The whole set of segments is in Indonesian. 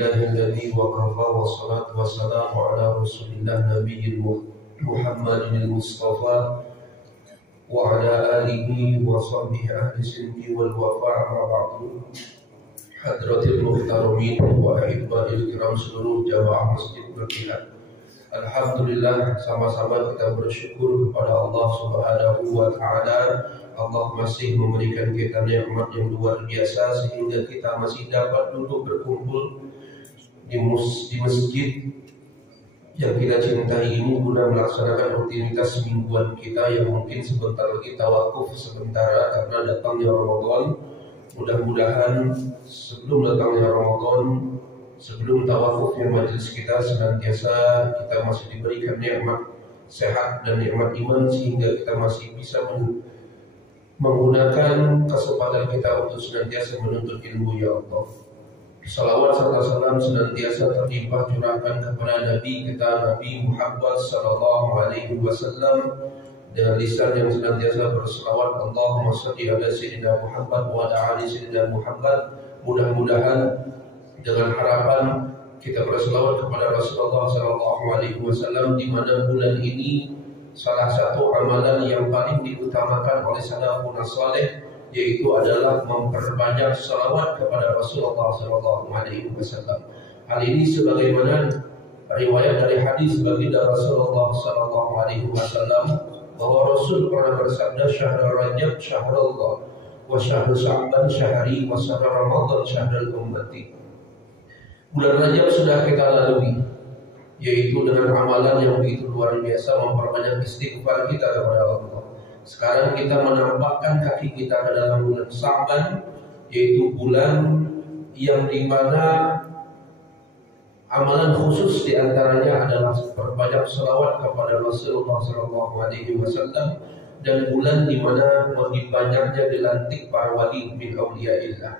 Alhamdulillahilladzi waqafa wassalatu wassalamu ala rasulillah nabiyil Muhammadin al-Mustafa wa ala alihi wa sahbihi ahli sinni wal wafa' amma ba'du. Hadratil muhtaramin wa ahibbatil kiram seluruh jamaah masjid berkilat. Alhamdulillah, sama-sama kita bersyukur kepada Allah Subhanahu wa ta'ala. Allah masih memberikan kita nikmat yang luar biasa sehingga kita masih dapat duduk berkumpul di masjid yang kita cintai ini guna melaksanakan rutinitas mingguan kita yang mungkin sebentar lagi tawakuf sementara karena datangnya Ramadan. Mudah-mudahan sebelum datangnya Ramadan, sebelum tawakufnya majelis kita, senantiasa kita masih diberikan nikmat sehat dan nikmat iman sehingga kita masih bisa menggunakan kesempatan kita untuk senantiasa menuntut ilmu, ya Allah. Salawat serta salam senantiasa terlimpah curahkan kepada Nabi kita Nabi Muhammad sallallahu alaihi wasallam dengan lisan yang senantiasa berselawat, Allahumma shalli ala sayyidina Muhammad wa ala ali sayyidina Muhammad. Mudah-mudahan dengan harapan kita berselawat kepada Rasulullah sallallahu alaihi wasallam di mana bulan ini salah satu amalan yang paling diutamakan oleh salafun saleh yaitu adalah memperbanyak salawat kepada Rasulullah sallallahu alaihi wasallam. Hal ini sebagaimana riwayat dari hadis baginda Rasulullah sallallahu alaihi wasallam bahwa Rasul pernah bersabda, syahrul Rajab syahrullah wa syahrul Sya'ban syahri wa syahrul Ramadan syahrul ummati. Bulan Rajab sudah kita lalui, yaitu dengan amalan yang begitu luar biasa memperbanyak istighfar kita kepada Allah. Sekarang kita menampakkan kaki kita ke dalam bulan Sya'ban, yaitu bulan yang dimana amalan khusus diantaranya adalah perbanyak selawat kepada Rasulullah SAW dan bulan dimana lebih banyaknya dilantik para wali min awliyaillah.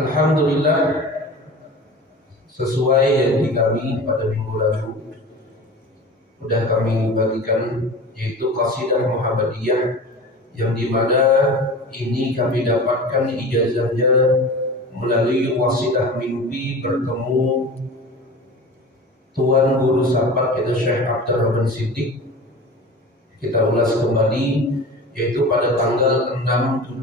Alhamdulillah, sesuai yang kami pada minggu lalu sudah kami bagikan, yaitu qasidah Muhammadiyah yang dimana ini kami dapatkan ijazahnya melalui wasilah mimpi bertemu Tuan Guru Sahabat yaitu Syekh Abdurrahman Siddiq. Kita ulas kembali, yaitu pada tanggal 6,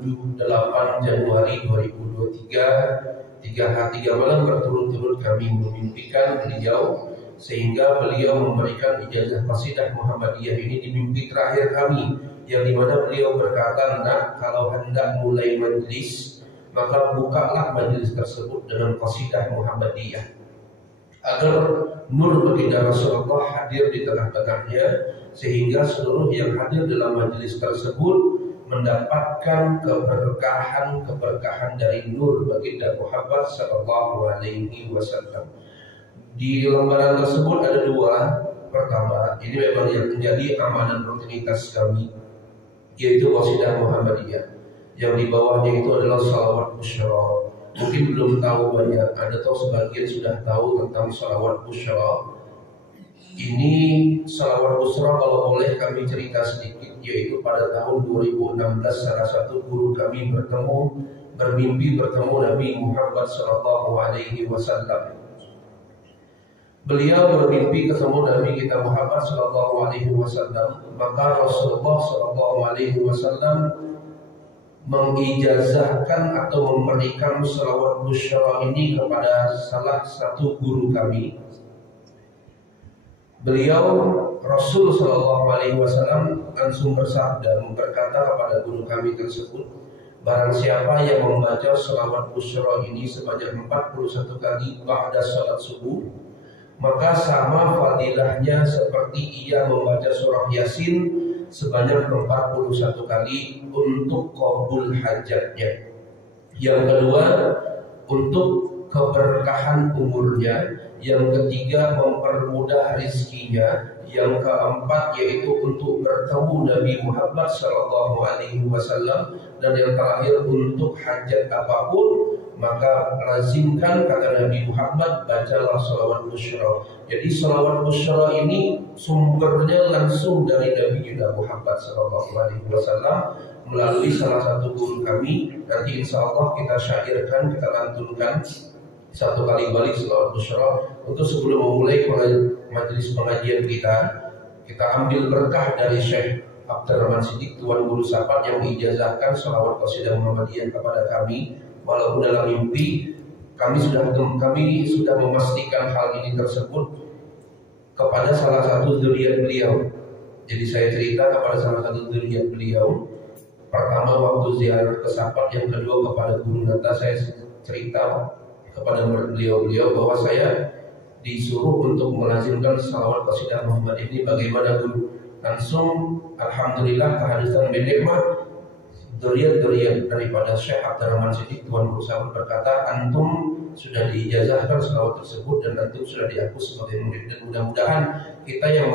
7, 8 Januari 2023 tiga malam berturut-turut kami memimpikan beliau sehingga beliau memberikan ijazah qasidah Muhammadiyah ini di mimpi terakhir kami, yang dimana beliau berkata, nak, kalau hendak mulai majlis maka bukalah majlis tersebut dengan qasidah Muhammadiyah agar nur baginda Rasulullah hadir di tengah-tengahnya sehingga seluruh yang hadir dalam majlis tersebut mendapatkan keberkahan dari nur baginda Muhammad sallallahu alaihi wasallam. Di lembaran tersebut ada dua. Pertama, ini memang yang menjadi amalan rutinitas kami, yaitu qasidah Muhammadiyah. Yang di bawahnya itu adalah salawat busyra. Mungkin belum tahu banyak, ada atau sebagian sudah tahu tentang salawat busyra. Ini salawat busyra kalau boleh kami cerita sedikit, yaitu pada tahun 2016 salah satu guru kami bermimpi bertemu Nabi Muhammad sallallahu alaihi wasallam. Beliau bermimpi ketemu Nabi kita Muhammad sallallahu alaihi wasallam, maka Rasulullah sallallahu alaihi wasallam mengijazahkan atau memberikan salawat busyra ini kepada salah satu guru kami. Beliau Rasul sallallahu alaihi wasallam langsung bersabda, berkata kepada guru kami tersebut, barang siapa yang membaca salawat busyra ini sebanyak 41 kali ba'da salat subuh, maka sama fadilahnya seperti ia membaca surah Yasin sebanyak 41 kali untuk qabul hajatnya. Yang kedua, untuk keberkahan umurnya. Yang ketiga, mempermudah rizkinya. Yang keempat, yaitu untuk bertemu Nabi Muhammad sallallahu alaihi wasallam. Dan yang terakhir, untuk hajat apapun maka lazimkan, kata Nabi Muhammad, bacalah salawat busyra. Jadi salawat busyra ini sumbernya langsung dari Nabi kita Muhammad sallallahu alaihi wasallam. melalui salah satu guru kami. Nanti insya Allah kita syairkan, kita lantunkan satu kali balik selawat busyra. Untuk sebelum memulai majelis pengajian kita ambil berkah dari Syekh Abdurrahman Siddiq, Tuan Guru Sapat, yang mengijazahkan selawat qasidah Muhammadiyah kepada kami. Walaupun dalam mimpi kami sudah memastikan hal ini tersebut kepada salah satu zuriat beliau. Jadi saya cerita kepada salah satu zuriat beliau. Pertama waktu ziarah ke Sapat, yang kedua kepada Guru Nata. Saya cerita kepada beliau bahwa saya disuruh untuk melazimkan salawat qasidah Muhammadiyah ini. Bagaimana Guru? Langsung alhamdulillah kehadiran binikmah Duriat daripada Syekh Abdurrahman Siddiq, Tuan Guru Sahabat, berkata, antum sudah diijazahkan selawat tersebut dan antum sudah diaku sebagai murid, dan mudah-mudahan kita yang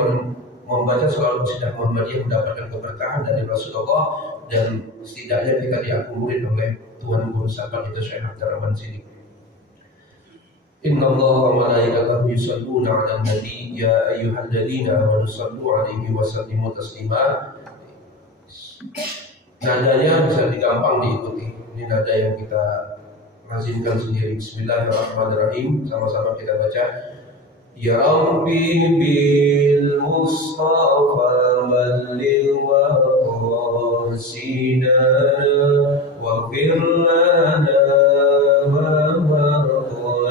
membaca selawat qasidah Muhammadiyah mendapatkan keberkahan dari Rasulullah, dan setidaknya kita diaku murid oleh Tuan Guru Sahabat itu Syekh Abdurrahman Siddiq. Inna Allah wa malaikatahu yusalluna 'alan nabi ya ayyuhalladzina amanu sallu 'alaihi wa sallimu taslima. Nadanya bisa digampang diikuti. Ini nada yang kita lazimkan sendiri. Bismillahirrahmanirrahim. Sama-sama kita baca. Ya Rabbi bil Mustafa balligh wa qasidana wa firlana wa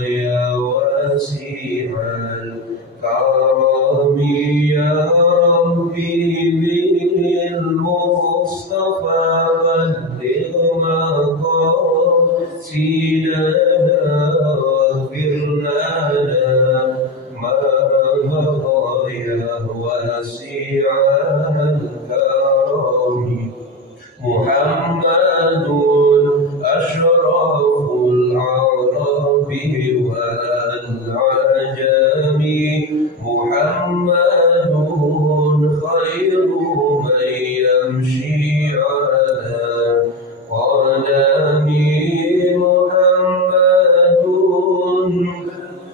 ya wasi'al karami ya Rabbi bil Mustafa balligh maqasidana waghfir lana ma ya wasi'al karami Muhammadun ashraful arabi wal ajami Muhammadun khairu man yamshi ala qadami Muhammadun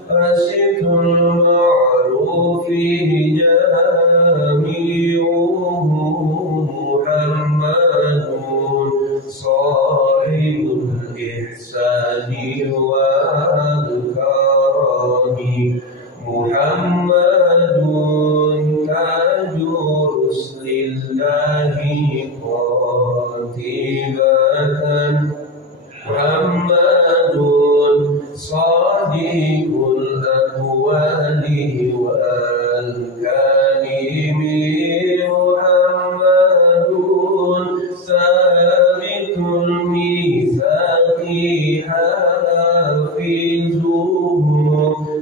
asitul ma'rufi jami'uhu Muhammadun sahibul ihsani wal karami Muhammadun tajur lillahi qatibatan Muhammadun sadiqul aqwali wal kalimi Muhammadun sabitul mizaqi hafizuhu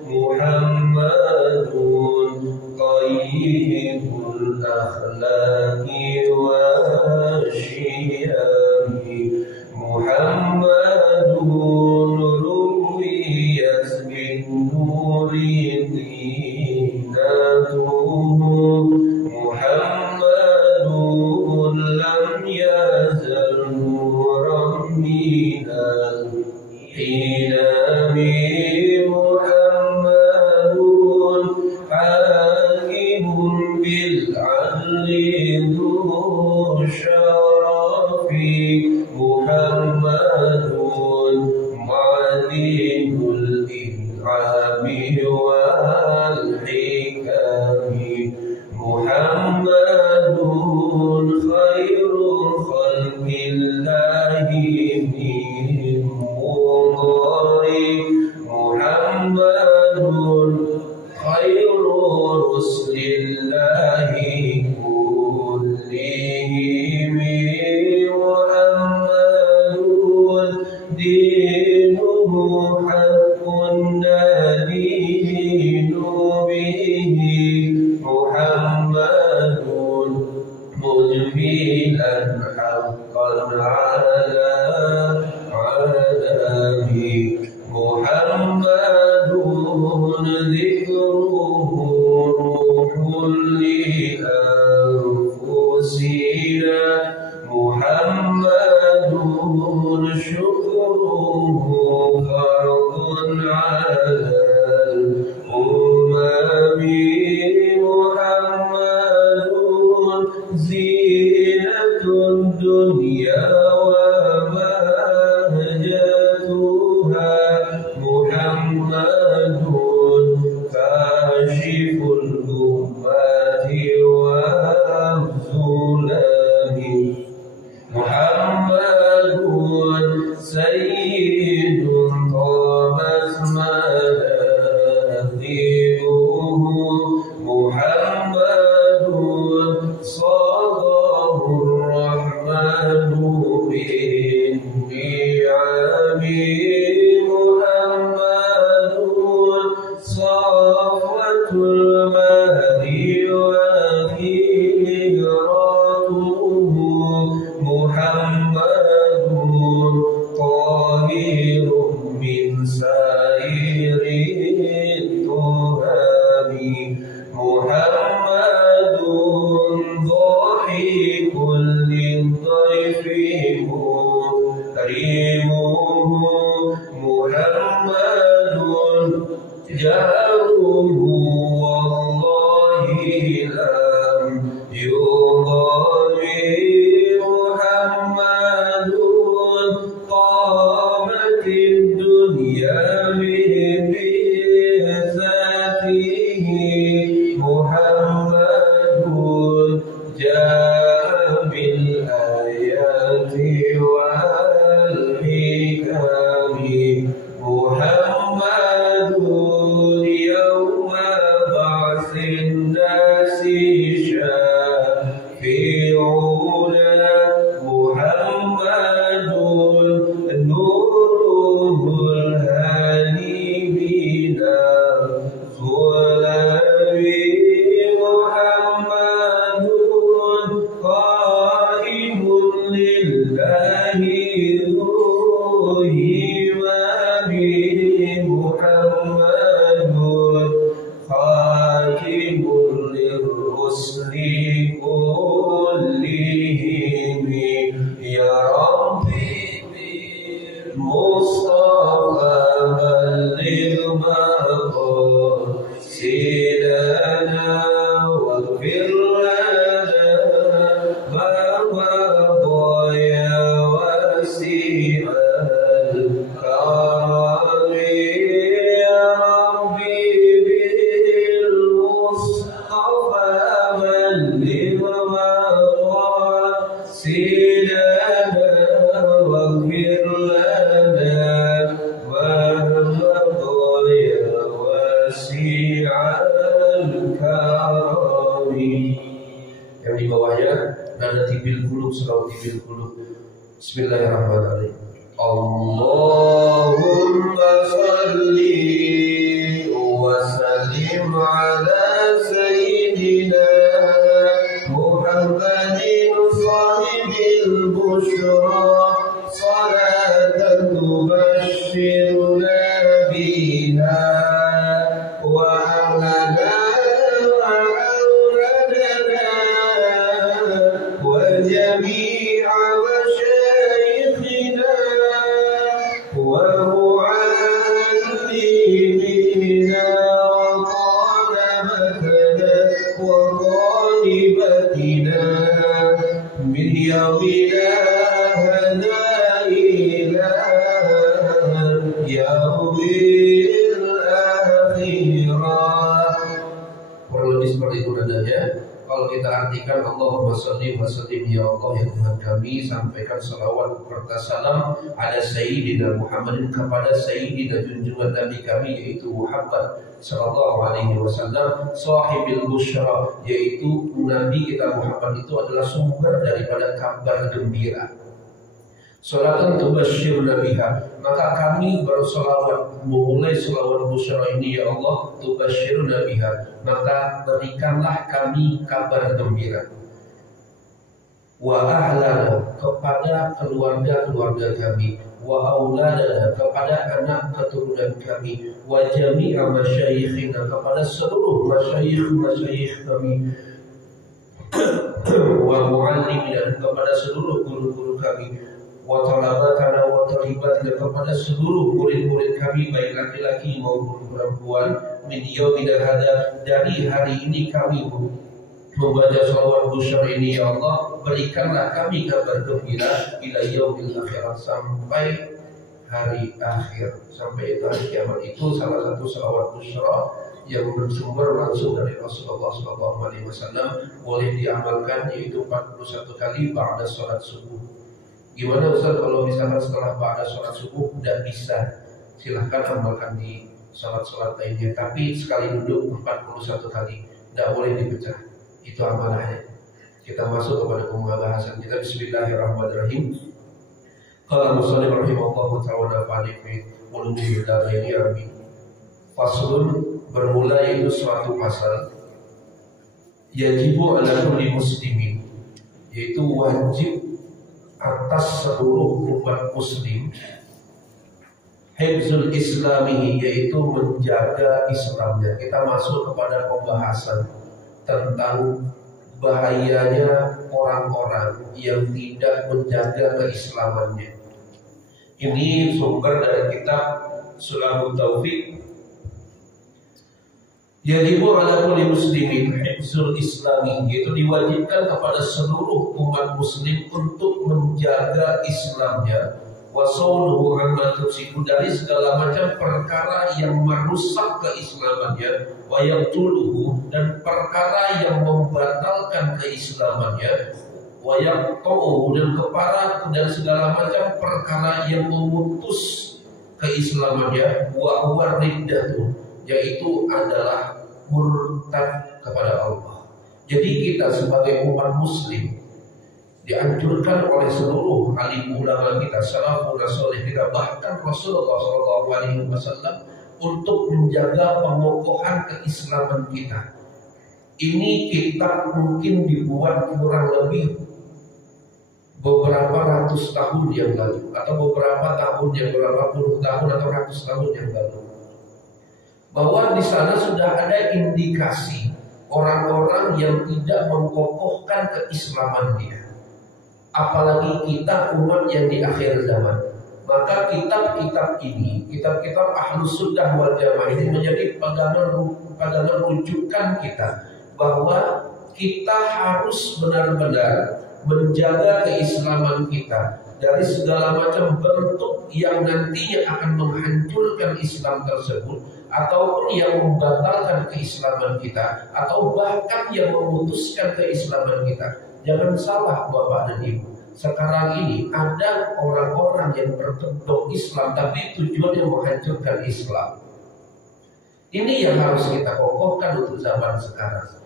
Muhammadun tayyibul akhlaqi wa syiyami Muhammadun ruwiyat bin nuri dinatuhu Muhammadun lam yazal nuran minal hinami Muhammadun hakimun bil adli dhu syarafi Muhammadun ma'adinul in'ami wal hikami Muhammadun khairul khalqillahi min mudari Muhammadun khairul rusulillahi kullihim Muhammadun dinuhu haqqun nadinu bihi Muhammadun mujbilan haqqan ala adami Muhammadun dhikruhu ruhun li anfusina Muhammadun syukruhu fardun ala خير التهام محمد ضاحك للضيف كريم محمد جاره والله لم يضامي محمد قامت الدنيا ببعثته محمد جاء بالآيات والحكم محمد يوم بعث الناس شافعنا محمد نوره الهادي بنا ظلام محمد قائم لله ذو همام محمد خاتم للرسل كلهم يا ربي بالمصطفى بلغ مقاصدنا واغفر لنا ما مضى يا واسع الكرم يا ربي بالمصطفى بلغ مقاصدنا واغفر لنا ما مضى يا واسع الكرم. Yang di bawahnya nada tibil qulub, selawat tibil qulub. Bismillahirrahmanirrahim. Allahumma salli wa sallim ala sayyidina Muhammadin sahibil bushra salatan tubashshiruna biha wa ahlana وجميع مشايخنا ومعلمنا وطالبتنا وطالبتنا من يومنا هذا إلى يوم الآخرة. Kurang lebih seperti itu nadanya. Kalau kita artikan Allahumma sholli wa sallim ya Allah ya Tuhan kami, sampaikan salawat serta salam ala Sayyidina Muhammadin, kepada Sayyidina junjungan Nabi kami yaitu Muhammad sallallahu alaihi wasallam, sahibil busyra, yaitu Nabi kita Muhammad itu adalah sumber daripada kabar gembira. Salatan tubashshiruna biha, maka kami bersolawat, memulai solawat busyra ini ya Allah, tubashshiruna biha, maka berikanlah kami kabar gembira. Wa ahlana, kepada keluarga-keluarga kami, wa auladana, kepada anak keturunan kami, wa jami'a masyayikhina, kepada seluruh masyayikh kami, wa muallimina, kepada seluruh guru-guru kami, wa talabatana wa talibatina, kepada seluruh murid-murid kami baik laki-laki maupun perempuan, min yaumina hada, dari hari ini kami membaca salawat busyra ini ya Allah, berikanlah kami kabar gembira ila yaumil akhirah, sampai hari akhir, sampai hari kiamat. Itu salah satu salawat busyra yang bersumber langsung dari Rasulullah SAW, boleh diamalkan, yaitu 41 kali ba'da salat subuh. Gimana Ustaz kalau misalkan setelah ba'da salat subuh tidak bisa? Silahkan amalkan di salat-salat lainnya, tapi sekali duduk 41 kali, tidak boleh dipecah. Itu amalahnya. Kita masuk kepada pembahasan kita. Bismillahirrahmanirrahim. Qala musannif rahimahullahu ta'ala fa'alifi ulumul daraini amin. Faslun, bermula yaitu suatu pasal, yajibu ala kulli muslimin, yaitu wajib atas seluruh umat muslim, hifzul islamihi, yaitu menjaga Islamnya. Kita masuk kepada pembahasan tentang bahayanya orang-orang yang tidak menjaga keislamannya. Ini sumber dari kitab Sulahul Taufiq. Yajibu ala kulli muslimin hifzul islami, yaitu diwajibkan kepada seluruh umat muslim untuk menjaga Islamnya, wa sawnuhu amma tusiku, dari segala macam perkara yang merusak keislamannya, wa yaqtuluhu, dan perkara yang membatalkan keislamannya, wa yaqta'uhu, dan segala macam perkara yang memutus keislamannya, wa huwa riddatu, yaitu adalah murtad kepada Allah. Jadi kita sebagai umat muslim dianjurkan oleh seluruh alim ulama kita, salafun salih kita, bahkan Rasulullah SAW, untuk menjaga pengokohan keislaman kita. Ini kitab mungkin dibuat kurang lebih beberapa ratus tahun yang lalu, atau beberapa tahun yang berapa puluh tahun atau ratus tahun yang lalu, bahwa di sana sudah ada indikasi orang-orang yang tidak mengokohkan keislaman dia. Apalagi kita umat yang di akhir zaman. Maka kitab-kitab ini, kitab-kitab Ahlus Sunnah wal Jamaah ini menjadi pegangan rujukan kita, bahwa kita harus benar-benar menjaga keislaman kita dari segala macam bentuk yang nantinya akan menghancurkan Islam tersebut, ataupun yang membatalkan keislaman kita, atau bahkan yang memutuskan keislaman kita. Jangan salah Bapak dan Ibu, sekarang ini ada orang-orang yang berkedok Islam tapi tujuannya menghancurkan Islam. Ini yang harus kita kokohkan untuk zaman sekarang.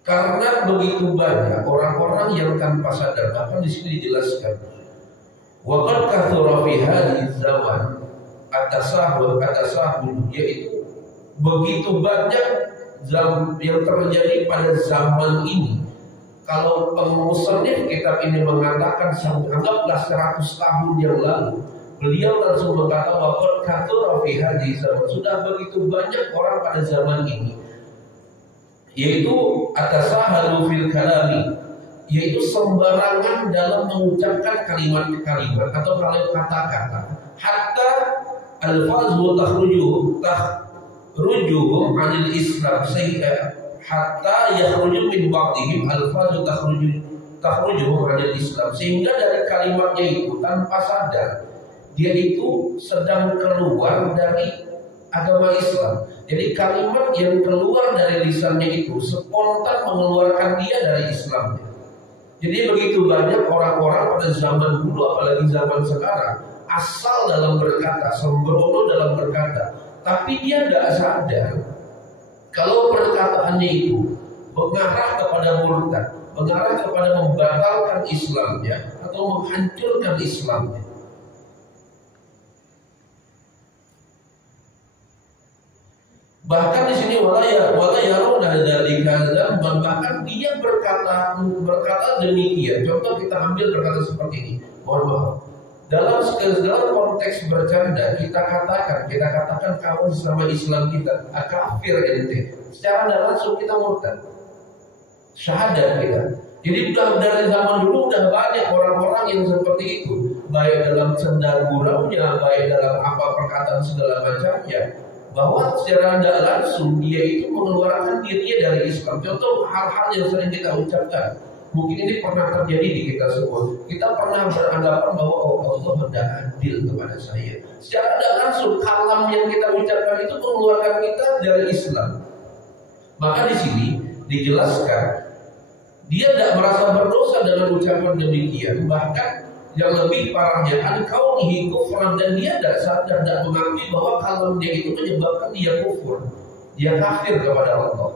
Karena begitu banyak orang-orang yang tanpa sadar, bahkan di sini dijelaskan, wa qad kathura fi hadhihi zaman at-tasahul, yaitu begitu banyak yang terjadi pada zaman ini. Kalau penmusannif kitab ini mengatakan, anggaplah 100 tahun yang lalu, beliau langsung berkata, wa qad kathura fi hadhihi zaman, sudah begitu banyak orang pada zaman ini, yaitu atasahalu fil kalami, yaitu sembarangan dalam mengucapkan kalimat-kalimat atau kata-kata, hatta alfazu takhrujuhum anil Islam, sehingga hatta yakhruju min ba'dihim alfazu takhrujuhum anil Islam, sehingga dari kalimatnya itu tanpa sadar dia itu sedang keluar dari agama Islam. Jadi kalimat yang keluar dari lisannya itu spontan mengeluarkan dia dari Islamnya. Jadi begitu banyak orang-orang pada zaman dulu, apalagi zaman sekarang, asal dalam berkata, sembrono dalam berkata, tapi dia tidak sadar kalau perkataannya itu mengarah kepada murtad, mengarah kepada membatalkan Islamnya atau menghancurkan Islamnya. Bahkan di sini wala yaruna dzalika dzamban, bahkan dia berkata demikian. Contoh kita ambil berkata seperti ini. Mohon maaf. Dalam segala konteks bercanda kita katakan kawan sama Islam kita, kafir ente. Secara tidak langsung kita murtad. Syahadat kita. Jadi dari zaman dulu udah banyak orang-orang yang seperti itu, baik dalam senda guraunya, baik dalam apa perkataan segala macamnya, bahwa secara tidak langsung dia itu mengeluarkan dirinya dari Islam. Contoh hal-hal yang sering kita ucapkan, mungkin ini pernah terjadi di kita semua. Kita pernah beranggapan bahwa Allah tidak adil kepada saya. Secara tidak langsung kalam yang kita ucapkan itu mengeluarkan kita dari Islam. Maka di sini dijelaskan dia tidak merasa berdosa dengan ucapan demikian. Bahkan yang lebih parahnya, al-kaunihi kufran, dan dia tidak sadar dan mengakui bahwa kalamnya itu menyebabkan dia kufur, dia kafir kepada Allah.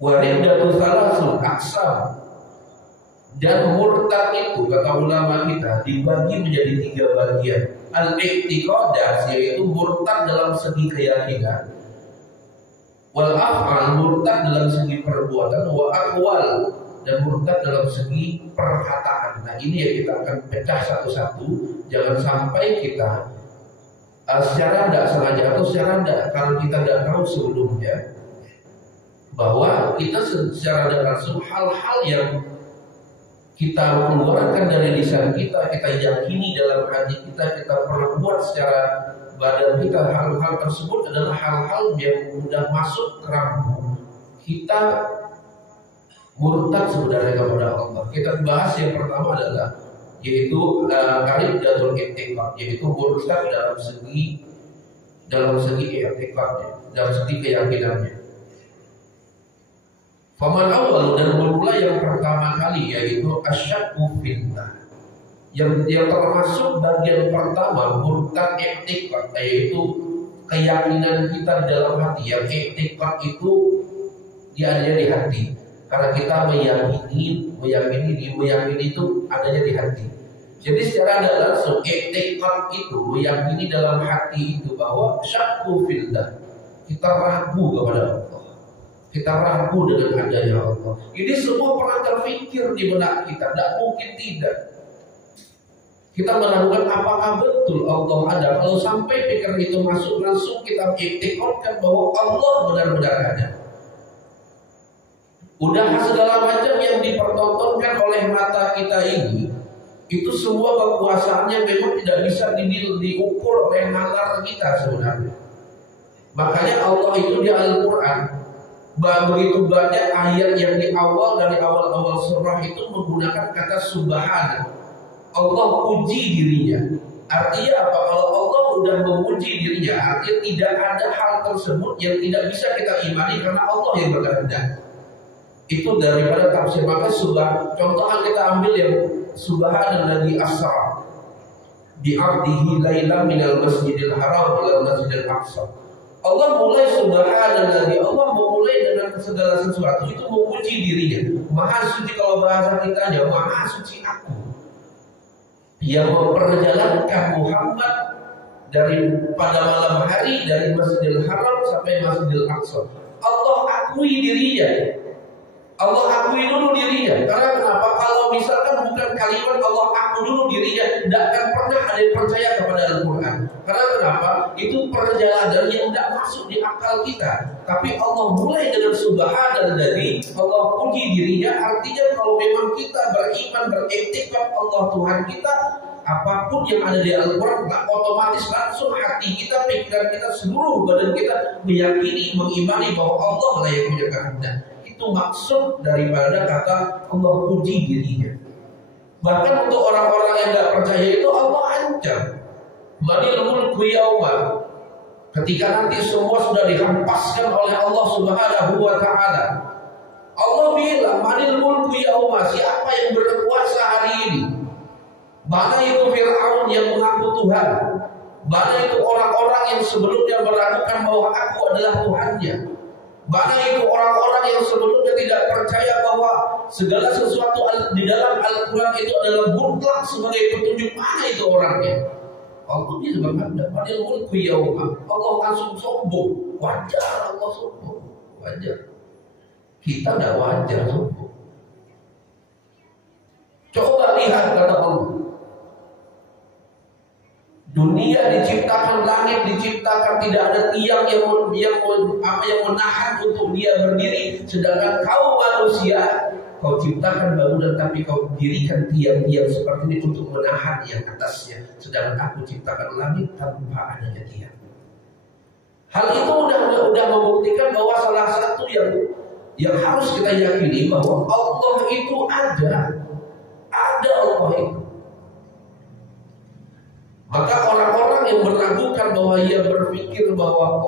Wariddatu thalathun aqsam, dan murtad itu kata ulama kita dibagi menjadi 3 bagian. Al-i'tiqadat, yaitu murtad dalam segi keyakinan, wal af'al, murtad dalam segi perbuatan, wa aqwal, dan murtad dalam segi perkataan. Al-Quran. Nah ini ya kita akan pecah satu-satu. Jangan sampai kita secara tidak sengaja atau secara tidak, kalau kita tidak tahu sebelumnya, bahwa kita secara tidak langsung hal-hal yang kita mengeluarkan dari lisan kita, kita yakini dalam hati kita, kita perbuat secara badan kita, hal-hal tersebut adalah hal-hal yang sudah masuk ke rambut kita murtad sebenarnya kepada Allah. Kita bahas yang pertama adalah yaitu kaidatul i'tiqad, yaitu murtad dalam segi i'tiqadnya, dalam segi keyakinannya. Faman awal, dan bermula yang pertama kali yaitu asyakku fillah, yang termasuk bagian pertama murtad i'tiqad, yaitu keyakinan kita di dalam hati. Yang i'tiqad itu dia adanya di hati, karena kita meyakini itu adanya di hati. Jadi secara tidak langsung i'tiqad itu meyakini dalam hati itu bahwa syakku fillah, kita ragu kepada Allah, kita ragu dengan adanya Allah. Ini semua pernah terfikir di benak kita, tidak mungkin tidak. Kita melakukan apakah betul Allah ada. Kalau sampai pikiran itu masuk, langsung kita i'tiqadkan bahwa Allah benar-benar ada. Udah segala macam yang dipertontonkan oleh mata kita ini, itu semua kekuasaannya memang tidak bisa diukur oleh nalar kita sebenarnya. Makanya Allah itu di Al-Quran begitu banyak ayat yang dari awal surah itu menggunakan kata subhana. Allah puji dirinya. Artinya apa? Kalau Allah sudah memuji dirinya, artinya tidak ada hal tersebut yang tidak bisa kita imani karena Allah yang berkehendak. Itu daripada tafsir. Maka contoh yang kita ambil yang subhanalladzi asra bi 'abdihi lailan minal masjidil haram ila masjidil aqsa. Allah mulai subhanalladzi, Allah memulai dengan segala sesuatu itu memuji dirinya. Maha suci, kalau bahasa kita aja, maha suci aku yang memperjalankan Muhammad pada malam hari dari Masjidil Haram sampai Masjidil Aqsa. Allah akui dirinya. Allah akui dulu dirinya. Karena kenapa? Kalau misalkan bukan kalimat Allah aku dulu dirinya, tidak akan pernah ada yang percaya kepada Al-Quran. Karena kenapa? Itu perjalanan yang tidak masuk di akal kita. Tapi Allah mulai dengan subhanalladzi, Allah puji dirinya. Artinya kalau memang kita beriman, beriktikad Allah Tuhan kita, apapun yang ada di Al-Quran, otomatis langsung hati kita, pikiran kita, seluruh badan kita meyakini, mengimani bahwa Allah lah yang punya kehendak. Itu maksud daripada kata Allah puji dirinya. Bahkan untuk orang-orang yang tidak percaya itu Allah ancam, manil mulku yauma, ketika nanti semua sudah dihempaskan oleh Allah Subhanahu wa taala. Allah bilang, manil mulku yauma, siapa yang berkuasa hari ini? Mana itu Fir'aun yang mengaku Tuhan? Mana itu orang-orang yang sebelumnya meragukan bahwa aku adalah Tuhannya? Mana itu orang-orang yang sebelumnya tidak percaya bahwa segala sesuatu di dalam Al-Quran itu adalah mutlak sebagai petunjuk? Mana itu orangnya? Allah bilang, manil mulku yauma, Allah langsung sombong. Wajar Allah sombong, wajar. Kita tidak wajar sombong. Coba lihat kata Allah, dunia diciptakan, langit diciptakan, tidak ada tiang yang menahan untuk dia berdiri. Sedangkan kau manusia, kau ciptakan bangunan tapi kau dirikan tiang-tiang seperti ini untuk menahan yang atasnya. Sedangkan aku ciptakan langit tanpa adanya tiang. Hal itu udah membuktikan bahwa salah satu yang harus kita yakini bahwa Allah itu ada Allah itu. Maka orang-orang yang meragukan bahwa ia berpikir bahwa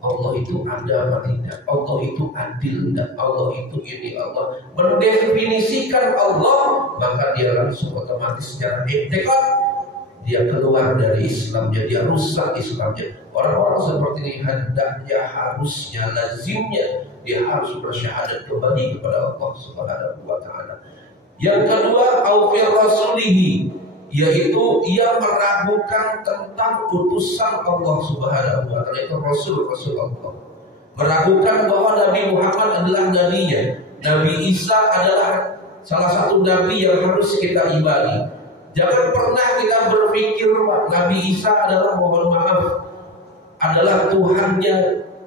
Allah itu ada apa tidak, Allah itu adil dan Allah itu ini, Allah mendefinisikan Allah, maka dia langsung otomatis secara i'tiqad dia keluar dari Islamnya, dia rusak Islamnya. Orang-orang seperti ini hendaknya, harusnya, lazimnya dia harus bersyahadat kembali kepada Allah Subhanahu wa taala. Yang kedua, au fi rasulihi, yaitu ia meragukan tentang utusan Allah Subhanahu wa taala, itu Rasul Allah. Meragukan bahwa Nabi Muhammad adalah nabinya, Nabi Isa adalah salah satu nabi yang harus kita imani. Jangan pernah kita berpikir Nabi Isa adalah, mohon maaf, adalah Tuhannya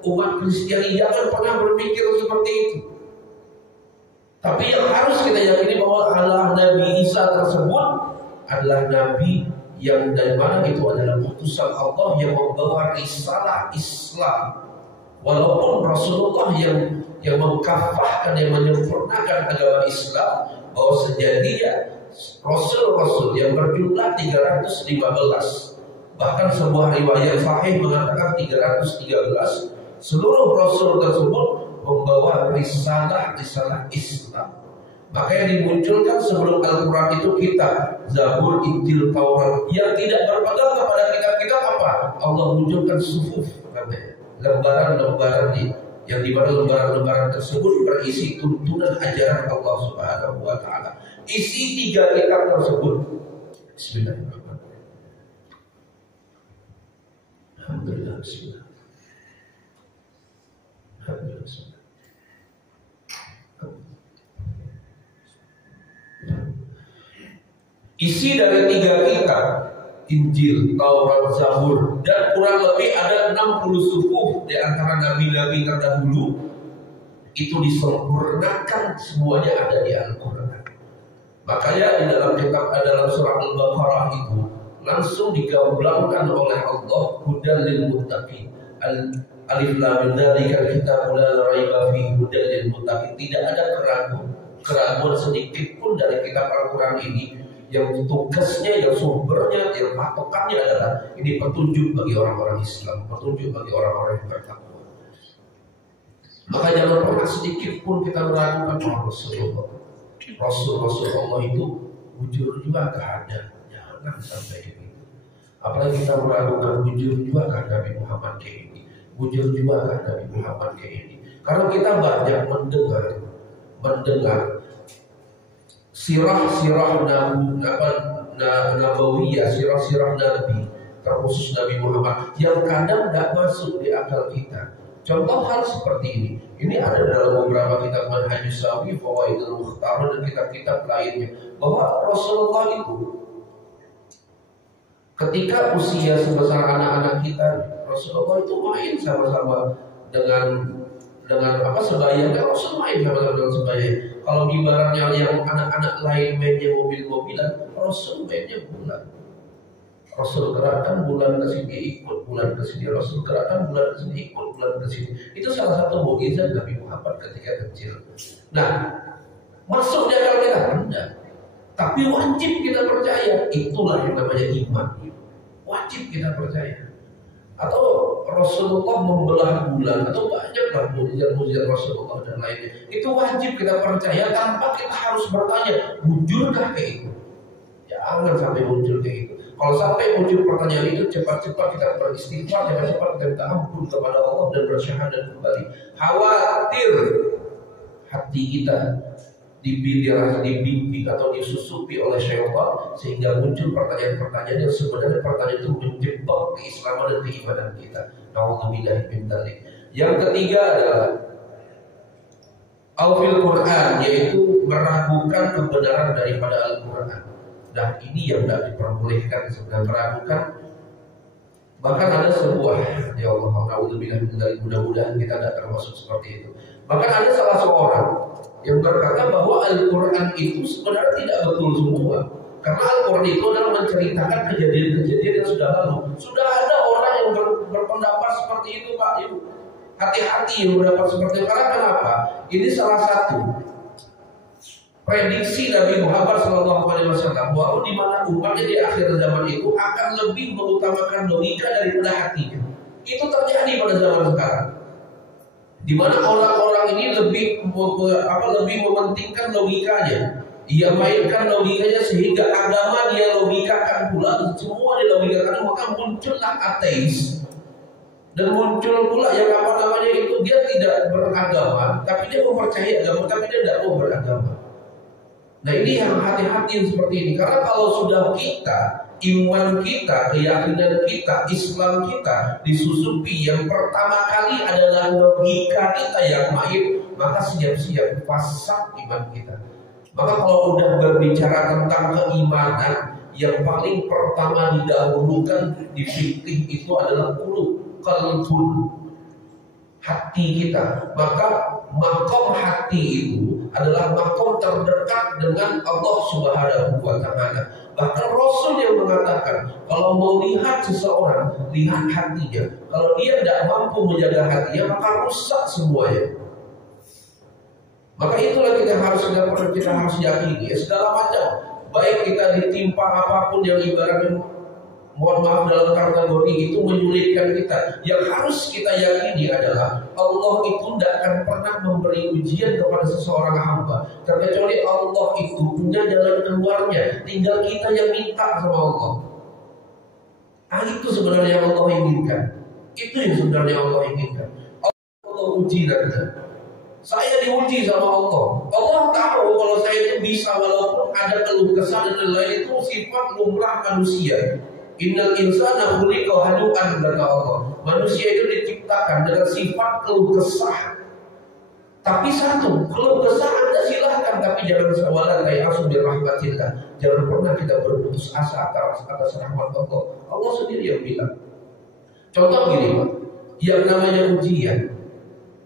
umat Kristiani. Jangan pernah berpikir seperti itu. Tapi yang harus kita yakini bahwa Allah Nabi Isa tersebut adalah nabi yang dari mana itu adalah utusan Allah yang membawa risalah Islam. Walaupun Rasulullah yang mengkafahkan, yang menyempurnakan agama Islam, bahwa sejatinya Rasul-Rasul yang berjumlah 315. Bahkan sebuah riwayat sahih mengatakan 313. Seluruh Rasul tersebut membawa risalah Islam. Maka yang dimunculkan sebelum Al-Quran itu kitab Zabur, Injil, Taurat. Yang tidak berpegang kepada kitab-kitab apa? Allah munculkan sufuf, lembaran-lembaran yang di mana lembaran-lembaran tersebut berisi tuntunan ajaran Allah Subhanahu wa taala. Isi 3 kitab tersebut. Bismillahirrahmanirrahim. Alhamdulillah, bismillah. Alhamdulillah, bismillah. Isi dari 3 kitab, Injil, Taurat, Zabur, dan kurang lebih ada 60 suhuf di antara nabi-nabi terdahulu, itu disempurnakan, semuanya ada di Al-Quran. Makanya di dalam surah Al-Baqarah itu langsung digambarkan oleh Allah, hudal lil muttaqin. Alif lam mim dzalikal kitabul la raiba fihi hudal lil muttaqin. Tidak ada keraguan sedikit pun dari kitab Al-Quran ini. Yang tugasnya, yang sumbernya, yang patokannya adalah ini petunjuk bagi orang-orang Islam, petunjuk bagi orang-orang yang bertakwa. Maka jangan pernah sedikit pun kita meragukan Rasulullah. Rasul Allah itu bujur juga ada. Jangan sampai begitu. Apalagi kita meragukan bujur juga Nabi Muhammad kayak ini, bujur juga Nabi Muhammad kayak ini. Kalau kita banyak mendengar sirah-sirah nabawiyah, sirah-sirah Nabi, terkhusus Nabi Muhammad, yang kadang tidak masuk di akal kita. Contoh hal seperti ini. Ini ada dalam beberapa kitab Manhajus Sawi, Fawaidul Mukhtar, dan kitab-kitab lainnya, bahwa Rasulullah itu ketika usia sebesar anak-anak kita, Rasulullah itu main sama-sama dengan sebayanya. Rasul main sama-sama dengan sebayanya. Kalau ibaratnya yang anak-anak lain mainnya mobil-mobilan, Rasul mainnya bulan. Rasul gerakan bulan ke sini, ikut bulan ke sini. Rasul gerakan bulan ke sini, ikut bulan ke sini. Itu salah satu mukjizat Nabi Muhammad ketika kecil. Nah, masuk di akal kita? Enggak. Tapi wajib kita percaya. Itulah yang namanya iman. Wajib kita percaya. Atau Rasulullah membelah bulan, atau banyaklah mukjizat-mukjizat Rasulullah dan lainnya. Itu wajib kita percaya tanpa kita harus bertanya, wujudkah kayak itu? Jangan sampai muncul kayak itu. Kalau sampai muncul pertanyaan itu, cepat-cepat kita beristighfar, cepat-cepat kita minta ampun kepada Allah dan bersyahadat kembali. Khawatir hati kita dibimbing atau disusupi oleh syaitan sehingga muncul pertanyaan-pertanyaan yang sebenarnya pertanyaan itu menjebak keislaman dan keimanan kita. Nauzubillahi min dzalik. Yang ketiga adalah al-fil Quran, yaitu meragukan kebenaran daripada Al-Quran. Dan ini yang tidak diperbolehkan sebenarnya, meragukan. Bahkan ada sebuah, ya Allah, nauzubillahi min dzalik, mudah-mudahan kita tidak termasuk seperti itu. Bahkan ada salah seorang yang berkata bahwa Al-Quran itu sebenarnya tidak betul semua. Karena Al-Quran itu adalah menceritakan kejadian-kejadian yang sudah lalu. Sudah ada orang yang berpendapat seperti itu, Pak Ibu. Hati-hati yang berpendapat seperti itu. Karena kenapa? Ini salah satu prediksi Nabi Muhammad SAW, bahwa di mana umatnya di akhir zaman itu akan lebih mengutamakan logika daripada hatinya. Itu terjadi pada zaman sekarang. Di mana orang-orang ini lebih mementingkan logikanya. Dia mainkan logikanya sehingga agama dia logikakan pula, semua dia logikakan, maka muncullah ateis. Dan muncul pula yang itu dia tidak beragama, tapi dia mempercayai agama, tapi dia tidak mau beragama. Nah, ini yang hati-hati seperti ini. Karena kalau sudah kita, iman kita, keyakinan kita, Islam kita disusupi yang pertama kali adalah logika kita yang main, maka siap-siap fasad iman kita. Maka kalau udah berbicara tentang keimanan, yang paling pertama didahulukan di fikih itu adalah qalbun, hati kita. Maka makom hati itu adalah makom terdekat dengan Allah Subhanahu wa Ta'ala. Bahkan Rasul yang mengatakan, kalau mau lihat seseorang, lihat hatinya. Kalau dia tidak mampu menjaga hatinya, maka rusak semuanya. Maka itulah kita harus yakini ya, segala macam, baik kita ditimpa apapun yang ibaratnya, mohon maaf, dalam kategori itu menyulitkan kita, yang harus kita yakini adalah Allah itu tidak akan pernah memberi ujian kepada seseorang hamba terkecuali Allah itu punya jalan keluarnya, tinggal kita yang minta sama Allah. Itu sebenarnya yang Allah inginkan. Itu yang sebenarnya Allah inginkan. Allah uji nanti. Saya diuji sama Allah. Allah tahu kalau saya itu bisa, walaupun ada keluh kesah dan lain-lain, itu sifat lumrah manusia. Innal insana khuliqa halu'an, kata Allah. Manusia itu diciptakan dengan sifat keluh kesah. Tapi satu, keluh kesah Anda silahkan, tapi jangan sawalan kayak asubir rahmatillah. Jangan pernah kita berputus asa atas rahmat Allah. Allah sendiri yang bilang. Contoh gini, Pak, yang namanya ujian,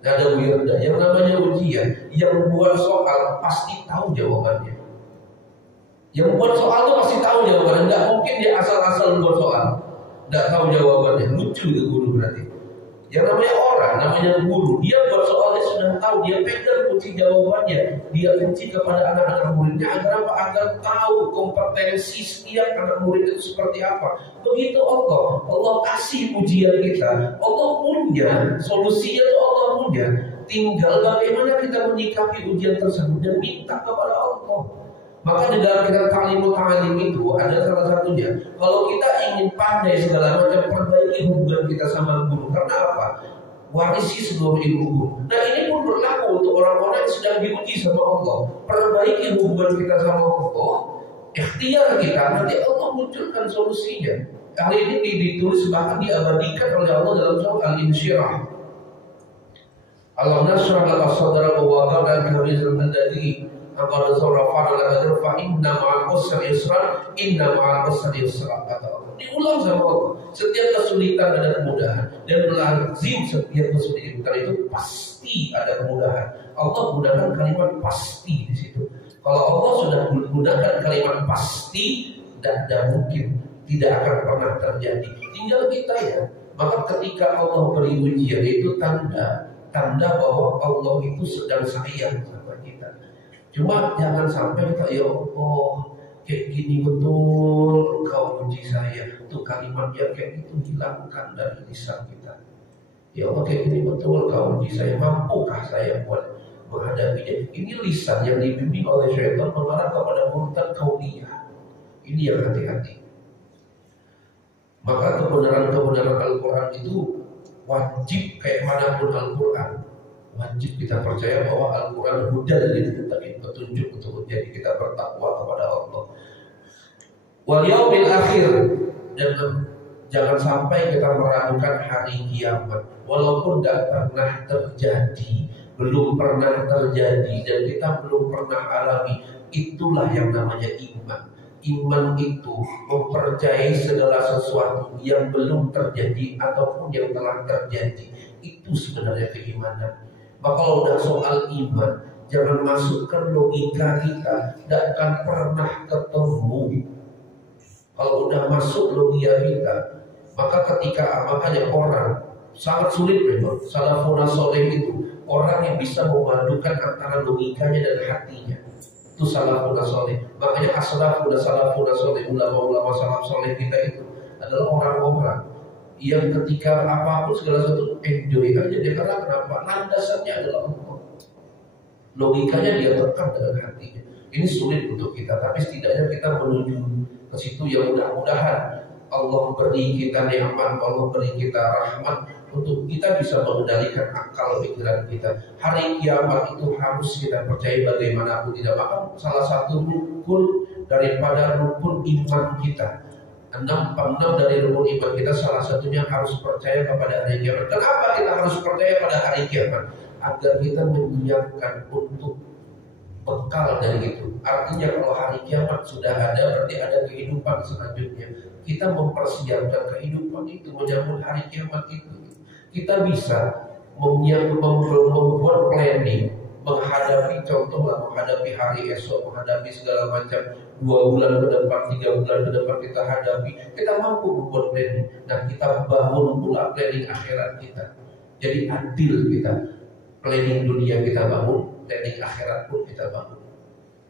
ada wirda, yang namanya ujian, yang buat soal pasti tahu jawabannya. Yang buat soal itu pasti tahu jawabannya. Tidak mungkin dia asal-asal buat soal, tidak tahu jawabannya. Lucu itu guru berarti. Yang namanya orang, namanya guru, dia buat soal dia sudah tahu, dia pegang kunci jawabannya, dia kunci kepada anak-anak muridnya agar apa? Agar tahu kompetensi setiap anak murid itu seperti apa. Begitu Allah kasih ujian kita, Allah punya solusinya, itu Allah punya. Tinggal bagaimana kita menyikapi ujian tersebut dan minta kepada Allah. Maka di dalam kitab Ta'limut Ta'alim itu ada salah satunya, kalau kita ingin pandai segala macam, perbaiki hubungan kita sama guru. Karena apa? Warisi seluruh ilmu guru. Nah, ini pun berlaku untuk orang-orang yang sedang diuji sama Allah. Perbaiki hubungan kita sama Allah, ikhtiar kita, nanti Allah munculkan solusinya. Kali ini ditulis bahkan diabadikan oleh Allah dalam surah Al-Insyirah. Alam nashrah laka sadraka wa wada'na anka wizraka alladhi anqadha dhahrak fa inna ma'al usri yusra, inna ma'al usri yusra, kata Allah. Diulang sama Allah. Setiap kesulitan ada kemudahan, dan melazim setiap kesulitan itu pasti ada kemudahan. Allah gunakan kalimat pasti di situ. Kalau Allah sudah menggunakan kalimat pasti, tidak ada mungkin tidak akan pernah terjadi. Tinggal kita ya. Maka ketika Allah beri ujian, itu tanda bahwa Allah itu sedang sayang sama kita. Cuma jangan sampai kita, ya Allah, kayak gini betul Engkau uji saya. Itu kalimat yang kayak itu hilangkan dari lisan kita. Ya Allah, kayak gini betul Engkau uji saya. Mampukah saya buat menghadapinya? Ini lisan yang dibimbing oleh syaitan mengarah kepada murtad kauniyah. Ini yang hati-hati. Maka kebenaran-kebenaran Al-Quran itu wajib, kayak manapun Al-Quran, wajib kita percaya bahwa Al-Quran hudan lil-muttaqin, petunjuk untuk menjadi kita bertakwa kepada Allah. Wal yaumil akhir, dan jangan sampai kita meragukan hari kiamat, walaupun tidak pernah terjadi, belum pernah terjadi, dan kita belum pernah alami. Itulah yang namanya iman. Iman itu mempercayai segala sesuatu yang belum terjadi ataupun yang telah terjadi. Itu sebenarnya keimanan. Maka kalau udah soal iman, jangan masukkan logika kita, tidak akan pernah ketemu. Kalau udah masuk logika kita, maka ketika makanya orang sangat sulit memang. Salafun soleh itu orang yang bisa memadukan antara logikanya dan hatinya. Itu salafun soleh. Makanya salafun soleh, ulama-ulama salaf soleh kita itu adalah orang-orang yang ketika apapun segala sesuatu enjoy aja dia. Karena kenapa? Landasannya adalah Allah. Logikanya dia tekan dengan hatinya. Ini sulit untuk kita, tapi setidaknya kita menuju ke situ. Ya mudah-mudahan Allah beri kita nikmat, Allah beri kita rahmat untuk kita bisa mengendalikan akal pikiran kita. Hari kiamat itu harus kita percaya bagaimanapun tidak. Maka salah satu rukun daripada rukun iman kita, 6 dari rukun iman kita, salah satunya harus percaya kepada hari kiamat. Kenapa kita harus percaya pada hari kiamat? Agar kita menyiapkan untuk bekal dari itu. Artinya kalau hari kiamat sudah ada, berarti ada kehidupan selanjutnya. Kita mempersiapkan kehidupan itu, menyambut hari kiamat itu. Kita bisa membuat planning, menghadapi, contohlah menghadapi hari esok, menghadapi segala macam 2 bulan ke depan, 3 bulan ke depan kita hadapi. Kita mampu membuat planning. Nah, kita bangun pula planning akhirat kita. Jadi adil kita. Planning dunia kita bangun, planning akhirat pun kita bangun.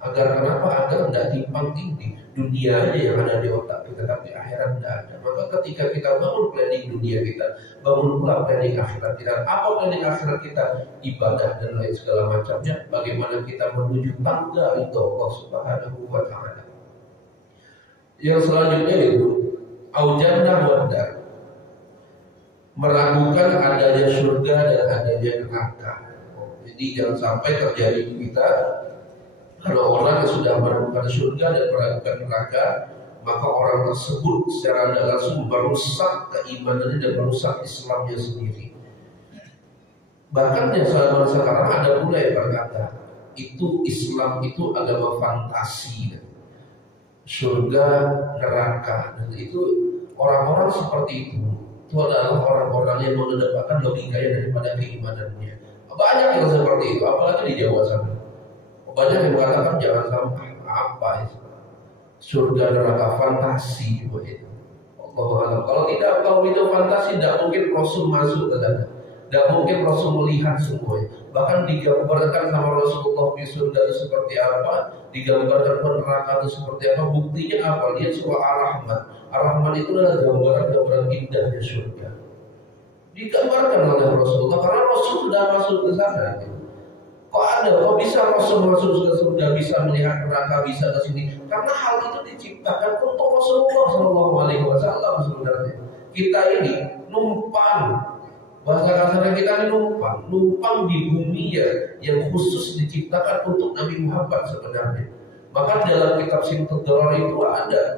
Agar kenapa? Agar tidak timpang tindih. Dunia aja yang ada di otak kita, tapi akhirat tidak ada. Maka ketika kita bangun planning dunia kita, bangun pula planning akhirat kita. Apa planning akhirat kita? Ibadah dan lain segala macamnya. Bagaimana kita menuju tangga itu Allah Subhanahu wa Ta'ala. Yang selanjutnya itu Aujannah wadar, meragukan adanya surga dan adanya neraka. Jadi jangan sampai terjadi di kita. Kalau orang yang sudah meragukan surga dan meragukan neraka, maka orang tersebut secara tidak langsung merusak keimanannya dan merusak Islamnya sendiri. Bahkan yang zaman sekarang ada pula yang berkata, itu Islam itu agama fantasi, surga, neraka, dan itu orang-orang seperti itu adalah orang-orang yang mengedepankan logikanya daripada keimanannya. Banyak yang seperti itu, apalagi di Jawa sana. Banyak yang mengatakan jangan sampai apa itu surga neraka fantasi itu. Allah, kalau itu fantasi, tidak mungkin Rasul masuk ke sana, tidak mungkin Rasul melihat semuanya. Bahkan digambarkan sama Rasulullah di surga itu seperti apa, digambarkan neraka itu seperti apa. Buktinya apa? Lihat surah Ar-Rahman. Ar-Rahman itu adalah gambaran indahnya surga. Digambarkan oleh Rasulullah karena Rasul sudah masuk ke sana. Kok bisa Rasul masuk ke surga, bisa melihat neraka, bisa ke sini? Karena hal itu diciptakan untuk Rasulullah SAW sebenarnya. Kita ini numpang, bahasa kasarnya kita ini numpang di bumi yang khusus diciptakan untuk Nabi Muhammad sebenarnya. Maka dalam kitab Simtud Darar itu ada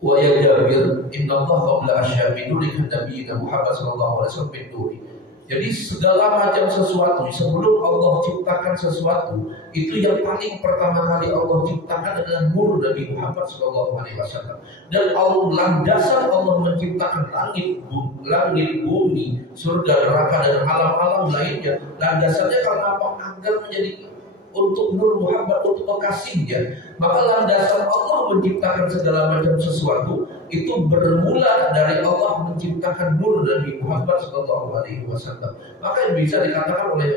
wa ya Jabir innallaha qabla asyamidu likan nabiyina Muhammad sallallahu alaihi wasallam biduri. Jadi segala macam sesuatu sebelum Allah ciptakan sesuatu, itu yang paling pertama kali Allah ciptakan adalah nur Nabi Muhammad sallallahu alaihi wasallam. Dan landasan Allah menciptakan langit, bumi, surga, neraka dan alam-alam lainnya. Landasannya karena apa? Agar menjadi untuk Nur Muhammad, untuk kekasihnya. Maka landasan Allah menciptakan segala macam sesuatu itu bermula dari Allah menciptakan Nur Nabi Muhammad SAW. Maka yang bisa dikatakan oleh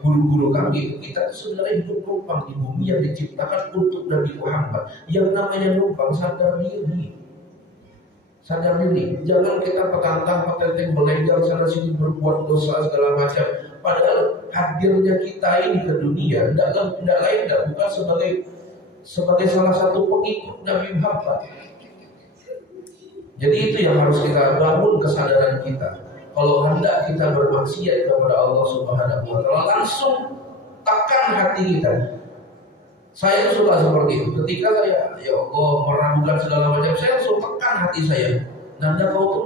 guru-guru kami, kita sebenarnya hidup numpang di bumi yang diciptakan untuk Nabi Muhammad. Yang namanya numpang sadar diri. Sadar diri, jangan kita petantang-petenteng melegal sana sini berbuat dosa segala macam. Padahal hadirnya kita ini ke dunia tidak lain bukan sebagai salah satu pengikut Nabi Muhammad. Jadi itu yang harus kita bangun kesadaran kita. Kalau hendak kita bermaksiat kepada Allah Subhanahu wa Ta'ala, langsung tekan hati kita. Saya suka seperti itu. Ketika saya ya Allah meragukan segala macam, saya langsung tekan hati saya. Nanda kau tuh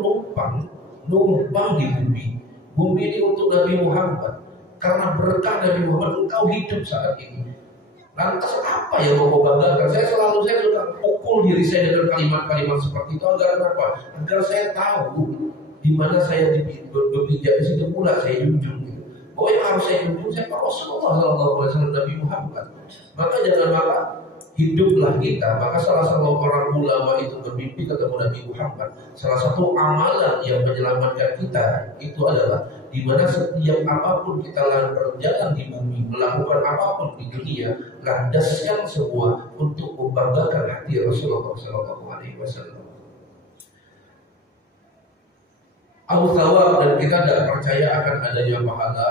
numpang di bumi. Bumi ini untuk Nabi Muhammad. Karena berkah Nabi Muhammad engkau hidup saat ini. Lantas apa yang mau banggakan? Saya suka pukul diri saya dengan kalimat-kalimat seperti itu. Agar apa? Agar saya tahu di mana saya berpijak, di situ pula saya junjung. Bahwa yang harus saya junjung saya Rasulullah SAW, Nabi Muhammad. Maka jangan malah hiduplah kita. Maka salah satu orang ulama itu bermimpi ketemu Nabi Muhammad. Salah satu amalan yang menyelamatkan kita itu adalah di mana setiap apapun kita berjalan di bumi, melakukan apapun di dunia, landaskan semua untuk membanggakan hati Rasulullah SAW. Al-thawab, dan kita tidak percaya akan adanya pahala.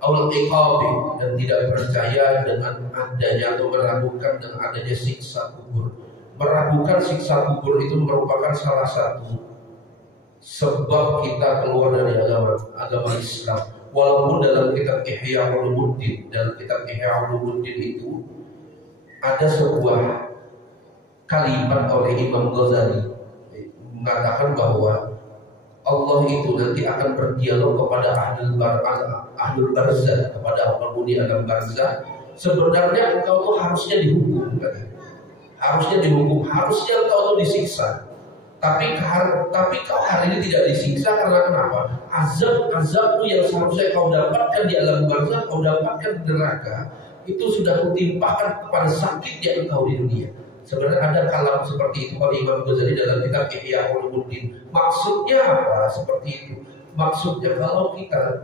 Al-iqabi, dan tidak percaya dengan adanya atau meragukan dengan adanya siksa kubur. Meragukan siksa kubur itu merupakan salah satu sebab kita keluar dari agama Islam. Walaupun dalam kitab Ihya Ulumuddin, itu ada sebuah kalimat oleh Imam Ghazali mengatakan bahwa Allah itu nanti akan berdialog kepada ahlul barzah, kepada penghuni alam barzah. Sebenarnya engkau tuh harusnya dihukum, harusnya engkau tuh disiksa. Tapi kau hari ini tidak disiksa karena kenapa? Azabmu yang seharusnya kau dapatkan di alam barzah, kau dapatkan di neraka, itu sudah kutimpakan kepada sakit yang engkau di dunia. Sebenarnya ada kalam seperti itu oleh Imam Ghazali dalam kitab Ihya Ulumuddin. Maksudnya apa? Seperti itu. Maksudnya kalau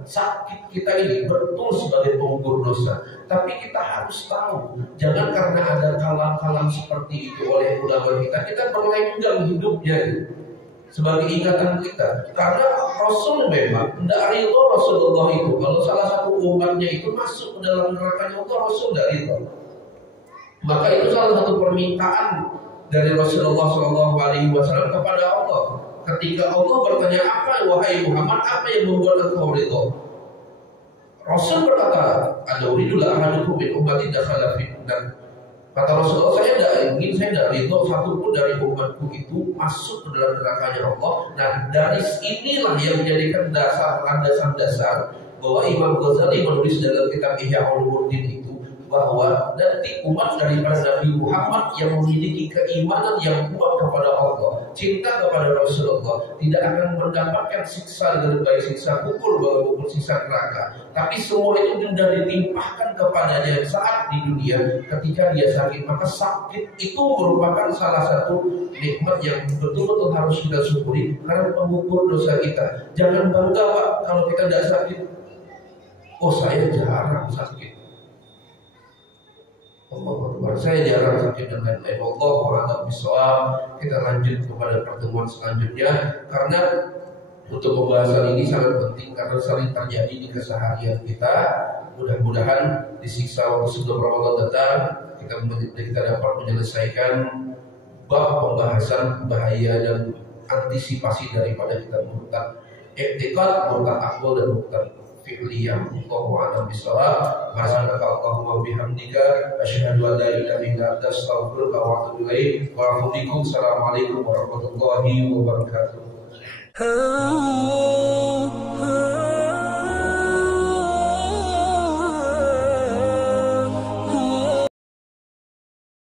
sakit kita ini betul sebagai pengukur dosa, tapi kita harus tahu, jangan karena ada kalam-kalam seperti itu oleh ulama kita berlenggang hidupnya itu sebagai ingatan kita. Karena Rasul memang tidak ridho Rasulullah itu kalau salah satu umatnya itu masuk ke dalam nerakanya Allah, Rasul tidak ridho. Maka itu salah satu permintaan dari Rasulullah SAW kepada Allah. Ketika Allah bertanya, apa wahai Muhammad, apa yang membuat engkau ridho? Rasul berkata, "Adauridulah ahadukum min ummati dakhala dan kata Rasulullah, saya tidak ridho satu pun dari umatku itu masuk ke dalam nerakanya Allah. Nah, dari inilah yang menjadikan landasan-dasar bahwa Imam Ghazali menulis dalam kitab Ihya Ulumuddin itu bahwa nanti umat daripada Nabi Muhammad yang memiliki keimanan yang kuat kepada Allah, cinta kepada Rasulullah, tidak akan mendapatkan siksa dengan baik siksa kubur maupun siksa neraka. Tapi semua itu sudah ditimpahkan kepadanya saat di dunia ketika dia sakit. Maka sakit itu merupakan salah satu nikmat yang betul-betul harus kita syukuri karena pengukur dosa kita. Jangan bangga Pak kalau kita tidak sakit. Oh, saya jarang sakit. Saya jarang sakit dan lain-lain. Wallahu a'lam bishawab. Kita lanjut kepada pertemuan selanjutnya karena untuk pembahasan ini sangat penting karena sering terjadi di keseharian kita. Mudah-mudahan disiksa waktu sebelum Ramadan datang kita dapat menyelesaikan bab pembahasan bahaya dan antisipasi daripada kita murtad i'tiqad, murtad akbar dan murtad fi'liyah. Allahu a'lam bishawab. Subhanaka Allahumma bihamdika asyhadu an la ilaha illa anta astaghfiruka wa atubu ilaik. Wa a'udzu Assalamualaikum warahmatullahi wabarakatuh.